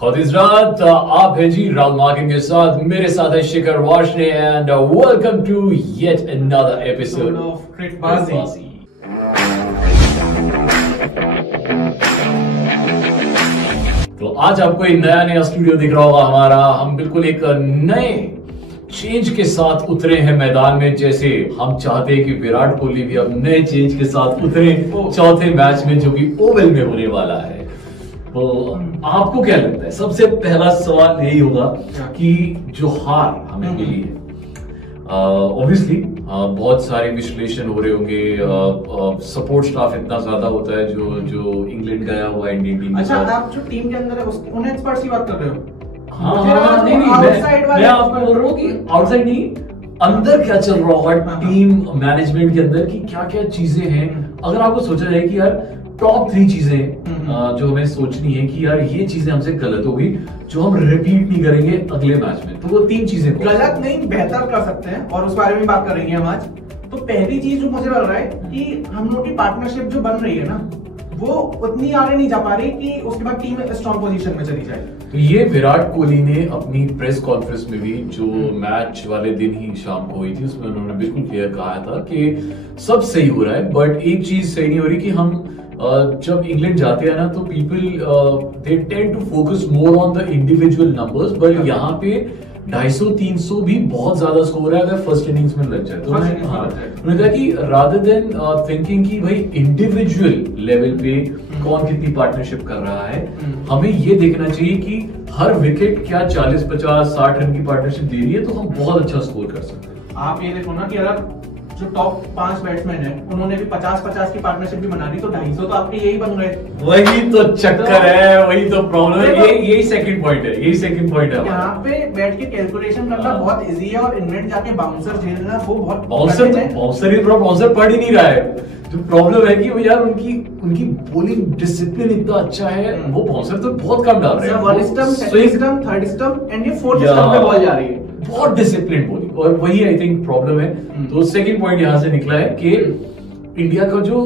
खुदिजरात आप है जी राहुल मार्किंग के साथ, मेरे साथ है Shikhar Vashne and welcome to yet another episode of Cricbaazi. तो आज आपको एक नया स्टूडियो दिख रहा होगा हमारा। हम बिल्कुल एक नए चेंज के साथ उतरे हैं मैदान में, जैसे हम चाहते हैं कि विराट कोहली भी अब नए चेंज के साथ उतरे चौथे मैच में, जो कि ओवल में होने वाला है। तो आपको क्या लगता है? सबसे पहला सवाल यही होगा कि जो हार हमें मिली है, ऑब्वियसली बहुत सारे विश्लेषण हो रहे होंगे, सपोर्ट स्टाफ इतना ज्यादा होता है जो इंग्लैंड गया हुआ इंडियन टीम। अच्छा, आप जो टीम के अंदर है उन्हें एक्सपर्ट्स की बात कर रहे हो? हाँ, नहीं, मैं आपको बोल रहा हूँ कि आउटसाइड नहीं, अंदर क्या चल रहा होगा टीम मैनेजमेंट के अंदर की क्या क्या चीजें हैं। अगर आपको सोचा जाए कि यार टॉप 3 चीजें जो हमें सोचनी है कि यार ये चीजें हमसे गलत हो गई, जो हम रिपीट नहीं करेंगे अगले मैच में, तो वो 3 चीजें गलत नहीं बेहतर कर सकते हैं और उस बारे में बात करेंगे हम आज। तो पहली चीज जो मुझे लग रहा है कि हम लोग की पार्टनरशिप जो बन रही है ना, वो उतनी आगे नहीं जा पा रही कि उसके बाद टीम स्ट्रॉन्ग पोजीशन में चली जाए। तो ये विराट कोहली ने अपनी प्रेस कॉन्फ्रेंस में भी, जो मैच वाले दिन ही शाम को हुई थी, उसमें उन्होंने बिल्कुल क्लियर कहा था कि सब सही हो रहा है, बट एक चीज सही नहीं हो रही कि हम जब इंग्लैंड जाते हैं ना, तो people they tend to focus more on the individual numbers, but यहाँ पे 250-300 भी बहुत ज्यादा स्कोर है अगर फर्स्ट इनिंग्स में लग जाए तो। उन्होंने कहा कि रादर देन थिंकिंग कि भाई इंडिविजुअल लेवल पे कौन कितनी पार्टनरशिप कर रहा है, हमें ये देखना चाहिए कि हर विकेट क्या 40-50-60 रन की पार्टनरशिप दे रही है, तो हम बहुत अच्छा स्कोर कर सकते हैं। आप ये देखो ना कि अगर जो टॉप 5 बैट्समैन है उन्होंने भी 50-50 की पार्टनरशिप भी बना दी, तो 250 तो आपके यही बन गए। वही तो चक्कर है, वही तो प्रॉब्लम है, यही सेकंड पॉइंट है, यही सेकंड पॉइंट है। यहाँ पे बैठ के कैलकुलेशन करना बहुत इजी है और इंग्लैंड जाके बाउंसर झेलना वो बहुत बाउंसर पड़ ही नहीं रहा है। जो प्रॉब्लम है कि वो यार उनकी बॉलिंग डिसिप्लिन इतना अच्छा है, वो बाउंसर तो बहुत कम डाल रहे हैं। One stump, second stump, third stump and ये फोर्थ स्टंप पे बॉल जा रही है। बहुत डिसिप्लिन बॉलिंग, और वही आई थिंक प्रॉब्लम है। तो सेकंड पॉइंट यहां से निकला है कि इंडिया का जो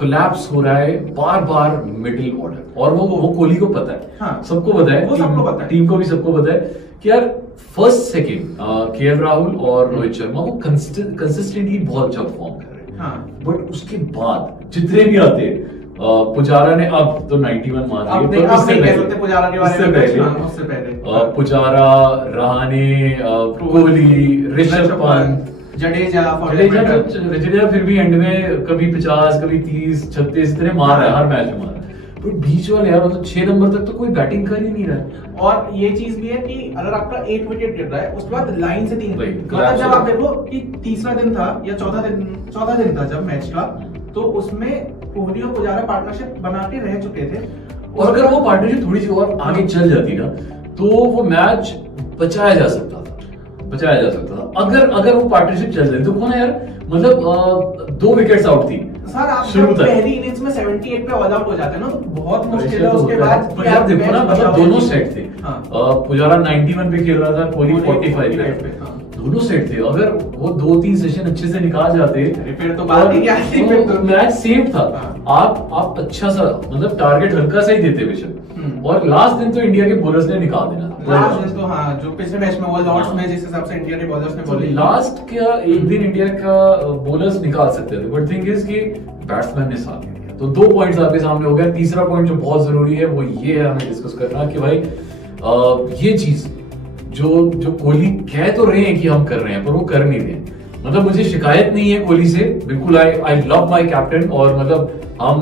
कोलैप्स हो रहा है बार बार मिडिल ऑर्डर, और वो कोहली को पता है। हाँ, सबको पता है, टीम को भी सबको पता है कि यार फर्स्ट सेकंड केएल राहुल और रोहित शर्मा वो कंसिस्टेंटली बहुत अच्छा परफॉर्म कर रहे हैं। हाँ, बट उसके बाद जितने भी आते हैं, पुजारा ने अब तो 91 मार दिए, तो उससे पहले पुजारा, रहाणे, कोहली, ऋषभ पंत, जडेजा फिर भी एंड में कभी 50, कभी 30, 36 इतने मार रहा है, हर मैच में मार रहा है। तो बीच वाले यार मतलब 6 नंबर तक तो कोई बैटिंग कर ही नहीं रहा है। और ये चीज भी है कि अगर आपका 1 विकेट गिर रहा है, उसके बाद लाइन से 3, मतलब जब आप देखो कि तीसरा दिन था या चौथा दिन था जब मैच का, तो उसमें कोहली और पुजारा पार्टनरशिप बना के रह चुके थे। और अगर वो पार्टनरशिप थोड़ी सी और आगे चल जाती ना, तो वो मैच बचाया जा सकता था। अगर वो पार्टनरशिप चल जाती तो कौन है यार, मतलब 2 विकेट्स आउट थी सर। आप पहली इनिंग्स में 78 पे ऑल आउट हो जाते हैं ना, तो बहुत मुश्किल है उसके बाद। तो आप देखो ना, मतलब दोनों सेट थे। पुजारा 91 पे खेल रहा था, कोहली 45 पे, दोनों सेट थे। अगर वो 2-3 सेशन अच्छे से निकाल जाते फिर तो बात ही क्या थी, मैच सेफ था। आप अच्छा सा मतलब टारगेट हल्का सा ही देते बेशक, और लास्ट दिन तो इंडिया के बॉलर्स ने निकाल देना था। लास्ट दिन तो हाँ, जो पिछले मैच में वो लॉर्ड्स में जिस हिसाब से इंडिया के बॉलर्स ने बॉलिंग, लास्ट का एक दिन इंडिया का बॉलर्स निकाल सकते थे, बट थिंग इज कि बैट्समैन ने साथ नहीं दिया। तो 2 पॉइंट्स आपके सामने हो गए। तीसरा पॉइंट जो बहुत जरूरी है वो ये है हमें डिस्कस करना कि भाई ये चीज जो कोहली कह तो रहे हैं कि हम कर रहे हैं, पर वो कर नहीं रहे। मतलब मुझे शिकायत नहीं है कोहली से, बिल्कुल। आई लव माय कैप्टन, और मतलब हम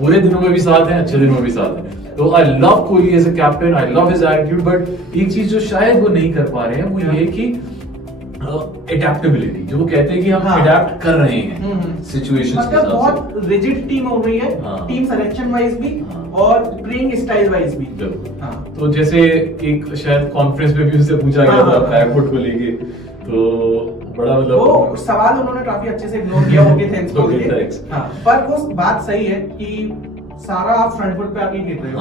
बुरे दिनों में भी साथ हैं, अच्छे दिनों में भी साथ हैं। तो I love Kohli as a captain, I love his attitude, but एक चीज जो शायद वो नहीं कर पा रहे हैं वो ये है कि एडेप्टेबिलिटी, जो वो कहते हैं कि हम अडेप्ट कर रहे हैं सिचुएशंस के साथ। बहुत रिजिड टीम हो गई है, टीम सिलेक्शन वाइज भी और प्लेइंग स्टाइल वाइज भी। तो जैसे एक शायद कॉन्फ्रेंस में भी उससे पूछा गया था बैकफुट को लेके, तो बड़ा मतलब वो सवाल उन्होंने काफी अच्छे से इग्नोर किया होंगे, थैंक्स फॉर इट। पर वो बात सही है कि सारा आप फ्रंट फुट पे आके खेल रहे हो,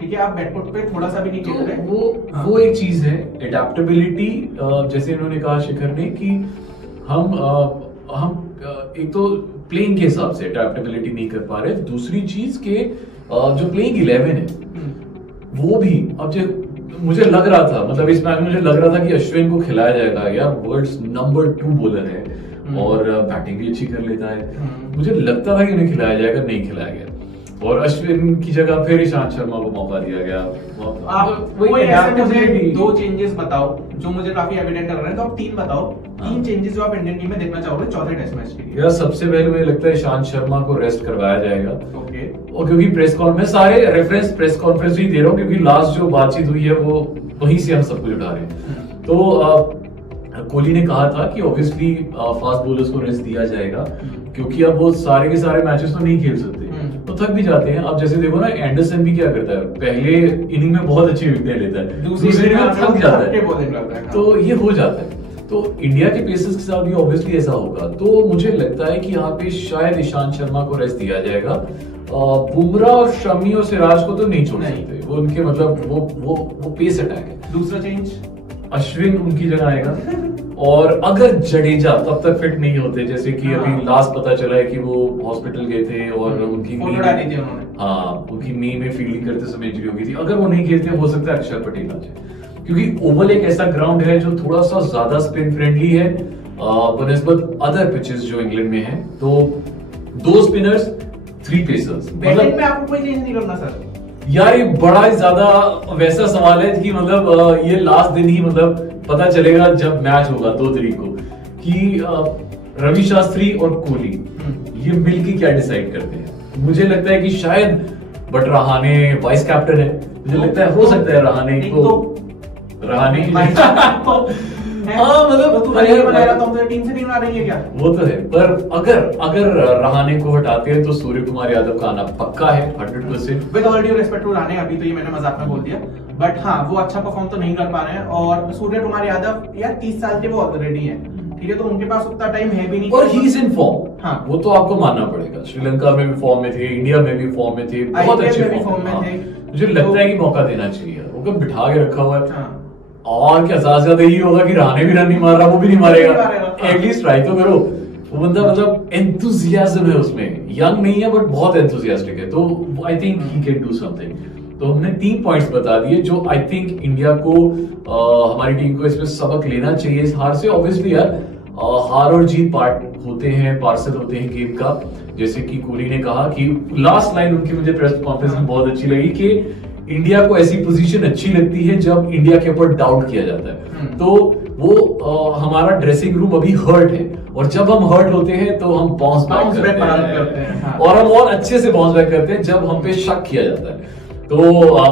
ठीक है, आप बैकफुट पे थोड़ा सा भी नहीं खेल रहे। वो एक चीज है एडेप्टेबिलिटी, जैसे इन्होंने कहा शिखर ने कि हम एक तो प्लेइंग के हिसाब से एडेप्टेबिलिटी नहीं कर पा रहे, दूसरी चीज के जो प्लेइंग 11 है वो भी अब जो मुझे लग रहा था, मतलब इस मैच में मुझे लग रहा था कि अश्विन को खिलाया जाएगा यार, वर्ल्ड्स नंबर 2 बॉलर है और बैटिंग भी अच्छी कर लेता है। मुझे लगता था कि उन्हें खिलाया जाएगा, नहीं खिलाया गया और अश्विन की जगह फिर ईशांत शर्मा को मौका दिया गया। आप कोई ऐसे मुझे 2 चेंजेस बताओ जो मुझे काफी एविडेंट लग रहे हैं, तो आप 3 बताओ, 3 चेंजेस जो आप इंडियन टीम में देखना चाहोगे चौथे टेस्ट मैच के लिए। यार सबसे पहले मुझे लगता है ईशांत शर्मा को रेस्ट करवाया जाएगा। ओके। और क्योंकि प्रेस कॉन्फ्रेंस, सारे रेफरेंस प्रेस कॉन्फ्रेंस ही दे रहा हूँ क्योंकि लास्ट जो बातचीत हुई है वो वहीं से हम सब कुछ उठा रहे हैं। तो कोहली ने कहा था कि ऑब्वियसली फास्ट बॉलर्स को रेस्ट दिया जाएगा क्योंकि अब वो सारे के सारे मैचेस तो नहीं खेल सकते, तो थक भी जाते हैं। अब जैसे देखो ना, एंडरसन भी क्या करता है, पहले इनिंग में बहुत अच्छी विकेट लेता है, दूसरे में थक जाता है, तो ये हो जाता है। तो इंडिया के पेसर्स के साथ भी ऑब्वियसली ऐसा होगा। तो मुझे लगता है कि यहाँ पे शायद ईशांत शर्मा को रेस्ट दिया जाएगा। बुमराह और शमी और सिराज को तो नहीं छोड़ सकते, वो उनके मतलब वो पेस अटैक है। दूसरा चेंज अश्विन उनकी जगह आएगा और अगर जडेजा तब तक फिट नहीं होते, जैसे कि अभी लास्ट पता चला है कि वो हॉस्पिटल गए थे और उनकी नी में फील्डिंग करते समय इंजरी हो गई थी, अगर वो नहीं खेलते हो सकता है अक्षर पटेल आ जाए क्योंकि ओवल एक ऐसा ग्राउंड है जो थोड़ा सा ज्यादा स्पिन फ्रेंडली है बनिस्बत अदर पिचेस जो इंग्लैंड में है। तो 2 स्पिनर्स 3 पेसर्स। बैटिंग में आपको कोई चेंज नहीं करना सर? यार ये बड़ा ही ज्यादा वैसा सवाल है कि मतलब ये लास्ट दिन ही मतलब पता चलेगा जब मैच होगा 2 तारीख को कि रवि शास्त्री और कोहली ये मिलके क्या डिसाइड करते हैं। मुझे लगता है कि शायद बट रहाणे वाइस कैप्टन है, मुझे लगता है हो सकता है रहाणे को रहाणे की मतलब टीम से नहीं बना रही है क्या? वो तो है, पर अगर रहाणे को हटाते हैं तो सूर्य कुमार यादव का आना पक्का है 100%। With all due respect to Rahane, अभी तो ये मैंने मजाक में बोल दिया, बट हाँ वो अच्छा परफॉर्म तो नहीं कर पा रहे हैं। और सूर्य कुमार यादव यार 30 साल के वो ऑलरेडी हैं, ठीक है, तो उनके पास उतना टाइम है भी नहीं और ही इज इन फॉर्म। हाँ वो तो आपको मानना पड़ेगा, श्रीलंका में भी फॉर्म में थे, इंडिया में भी फॉर्म में थे, बहुत अच्छे फॉर्म में थे। मुझे लगता है कि मौका देना चाहिए, वो कब बिठा के रखा हुआ है। और क्या ज्यादा यही होगा कि रहाणे भी रन नहीं मार रहा, वो भी नहीं मारेगा, एटलीस्ट ट्राई तो करो। वो बंदा मतलब एंथुसियाज्म है उसमें, यंग नहीं है बट बहुत एंथुसियास्टिक है, तो I think he can do something. तो हमने 3 पॉइंट्स बता दिए जो आई थिंक इंडिया को हमारी टीम को इसमें सबक लेना चाहिए इस हार से। ऑब्वियसली यार हार और जीत पार्ट होते हैं, पार्सल होते हैं गेम का। जैसे कि कोहली ने कहा कि लास्ट लाइन उनकी मुझे प्रेस कॉन्फ्रेंस में बहुत अच्छी लगी कि इंडिया को ऐसी पोजीशन अच्छी लगती है जब इंडिया के ऊपर डाउट किया जाता है। तो वो हमारा ड्रेसिंग रूम अभी हर्ट है और जब हम हर्ट होते हैं तो हम बाउंस बैक करते हैं हाँ। और हम और अच्छे से बाउंस बैक करते हैं जब हम पे शक किया जाता है। तो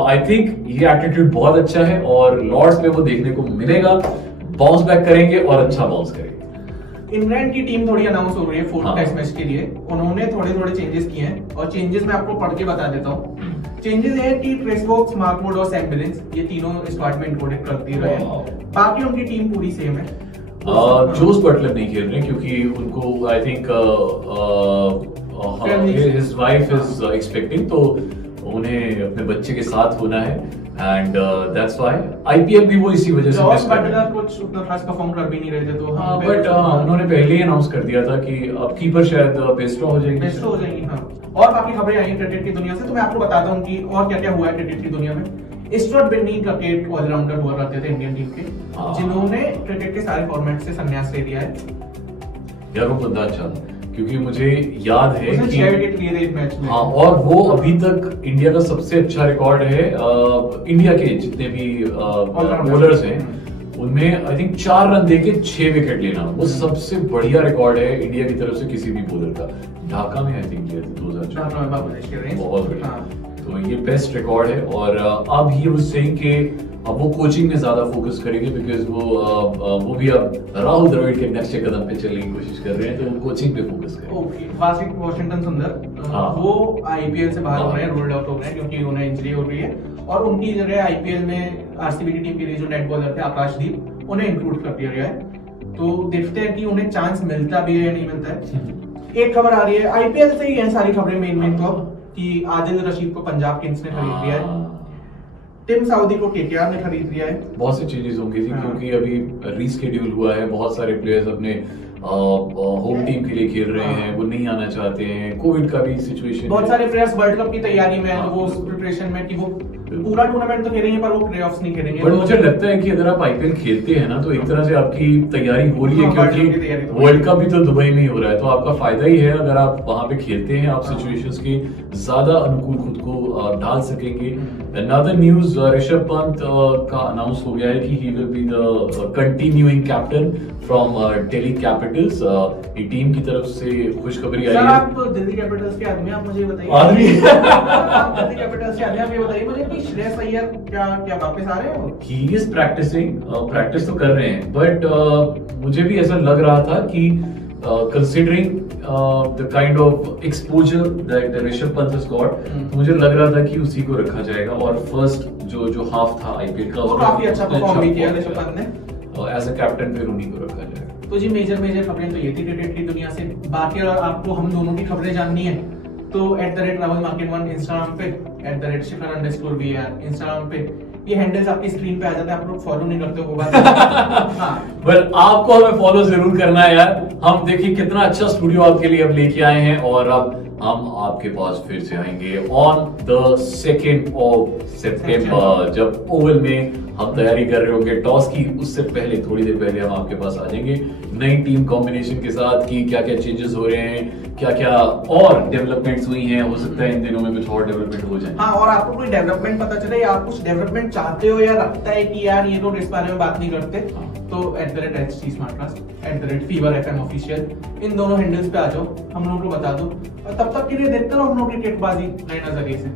आई थिंक ये एटीट्यूड बहुत अच्छा है और लॉर्ड्स में वो देखने को मिलेगा, बाउंस बैक करेंगे और अच्छा बाउंस करेंगे। इंग्लैंड की टीम थोड़ी अनाउंस हो रही है 4th टेस्ट मैच के लिए, उन्होंने थोड़े चेंजेस किए हैं और चेंजेस मैं आपको पढ़ के बता देता हूँ। चेंजेस है कि ट्रेस वोक्स, मार्क वुड और सैम बिलिंग्स ये तीनों स्क्वाड में इंक्लूडेड कर दिए गए हैं। बाकी उनकी टीम पूरी सेम है। जोस बटलर नहीं खेल रहे क्योंकि उनको I think his wife is expecting, तो उन्हें अपने बच्चे के साथ होना है एंड दैट्स व्हाई आईपीएल भी वो इसी वजह से मिस कर रहे हैं। कुछ उतना खास परफॉर्म कर भी नहीं रहे थे, तो बट उन्होंने पहले ही अनाउंस कर दिया था कि अब कीपर शायद बेस्टो हो जाएगी। हाँ। और बाकी खबरें आई हैं क्रिकेट की दुनिया से, तो मैं आपको बताता हूँ कि और क्या क्या हुआ है क्रिकेट की दुनिया में। स्टुअर्ट बिन्नी क्रिकेट ऑलराउंडर हुआ करते थे इंडियन टीम के, जिन्होंने क्रिकेट के सारे फॉर्मेट से संन्यास ले लिया है। यार वो बंदा अच्छा था क्योंकि मुझे याद है कि 6 विकेट लिए थे इस मैच में। हाँ, और वो अभी तक इंडिया का सबसे अच्छा रिकॉर्ड है इंडिया के जितने भी बॉलर्स हैं उनमें आई थिंक 4 रन देके 6 विकेट लेना, वो सबसे बढ़िया रिकॉर्ड है इंडिया की तरफ से किसी भी बॉलर का। ढाका में आई थिंक लिया था 2004, बहुत बढ़िया। तो ये बेस्ट रिकॉर्ड है और अब ही वो सेइंग के अब वो कोचिंग में ज्यादा फोकस करेंगे बिकॉज वो भी अब राहुल द्रविड़ के नेक्स्ट कदम पे चलने की कोशिश कर रहे हैं, तो वो कोचिंग पे फोकस करेंगे। वॉशिंगटन सुंदर वो आईपीएल से बाहर हो रहे हैं, रूल्ड आउट हो रहे हैं क्योंकि उन्हें इंजरी हो रही है और उनकी जगह आईपीएल में आरसीबी की टीम के लिए जो नेट बॉलर थे आकाशदीप, उन्हें इंक्लूड कर दिया गया है। तो देखते हैं कि उन्हें चांस मिलता भी है या नहीं मिलता है। एक खबर आ रही है आईपीएल से ही है, सारी खबरें मेन तो कि आदिल रशीद को पंजाब किंग्स ने खरीद लिया है, टिम साउदी को केकेआर ने खरीद लिया है। बहुत सी चेंजेस होंगी थी क्योंकि अभी रीस्केड्यूल हुआ है, बहुत सारे प्लेयर्स अपने होम टीम के लिए खेल रहे हैं, वो नहीं आना चाहते हैं, कोविड का भी सिचुएशन, बहुत सारे प्लेयर्स वर्ल्ड कप की तैयारी में है, तो वो उस प्रिपरेशन में कि वो पूरा टूर्नामेंट तो खेलेंगे पर वो प्लेऑफ्स नहीं खेलेंगे। पर मुझे लगता है कि अगर आप आईपीएल खेलते हैं ना तो एक तरह से आपकी तैयारी हो रही है, क्योंकि वर्ल्ड कप भी तो दुबई में ही हो रहा है, तो आपका फायदा ही है अगर आप वहां पे खेलते हैं, आप सिचुएशंस के ज्यादा अनुकूल खुद को डाल सकेंगे। अनदर न्यूज, ऋषभ पंत का अनाउंस हो गया है कि he will be the continuing captain from Delhi Capitals. ये टीम की तरफ से खुशखबरी आई है। आप दिल्ली कैपिटल्स के आदमी, आप मुझे बताइए आदमी आप दिल्ली कैपिटल्स के आदमी, आप ये बताइए मुझे कि श्रेयस अय्यर क्या वापस आ रहे हैं? ही इज प्रैक्टिसिंग, प्रैक्टिस तो कर रहे हैं, बट मुझे भी ऐसा लग रहा था कि considering the kind of exposure that Rishabh Pant has got, तो मुझे लग रहा था कि उसी को रखा जाएगा। और फर्स्ट जो हाफ था आईपीएल का वो काफी अच्छा परफॉर्म भी किया ऋषभ पंत ने, एज अ कैप्टन फिर उन्हीं को रखा जाएगा। तो जी मेजर खबरें तो ये थी क्रिकेट की दुनिया से। बाकी अगर आपको हम दोनों की खबरें जाननी है तो @RahuLMarket1 इंस्टाग्राम पे, @Shikhar_VR इंस्टाग्राम पे, ये हैंडल्स आपकी स्क्रीन पे आ जाते हैं, आप लोग फॉलो नहीं करते हो वो बात। हाँ, पर आपको हमें फॉलो जरूर करना है यार। हम देखिए कितना अच्छा स्टूडियो आपके लिए अब लेके आए हैं, और अब हम आपके पास फिर से आएंगे on the 2nd of September, जब ओवल में हम तैयारी कर रहे होंगे टॉस की। उससे पहले, थोड़ी देर पहले हम आपके पास आ जाएंगे नई टीम कॉम्बिनेशन के साथ कि क्या क्या चेंजेस हो रहे हैं, क्या क्या और डेवलपमेंट्स हुई हैं। हो सकता है इन दिनों में कुछ और डेवलपमेंट हो जाए। हाँ, और आपको कोई डेवलपमेंट पता चले या आप कुछ डेवलपमेंट चाहते हो या लगता है कि यार ये तो इस बारे में बात नहीं करते, तो @HT_Smartcast, @FeverFM ऑफिशियल, इन दोनों हैंडल्स पे आ जाओ, हम लोगों को बता दो। और तब तक के लिए देखते रहो हम लोग क्रिकेटबाजी नए नजरिए से।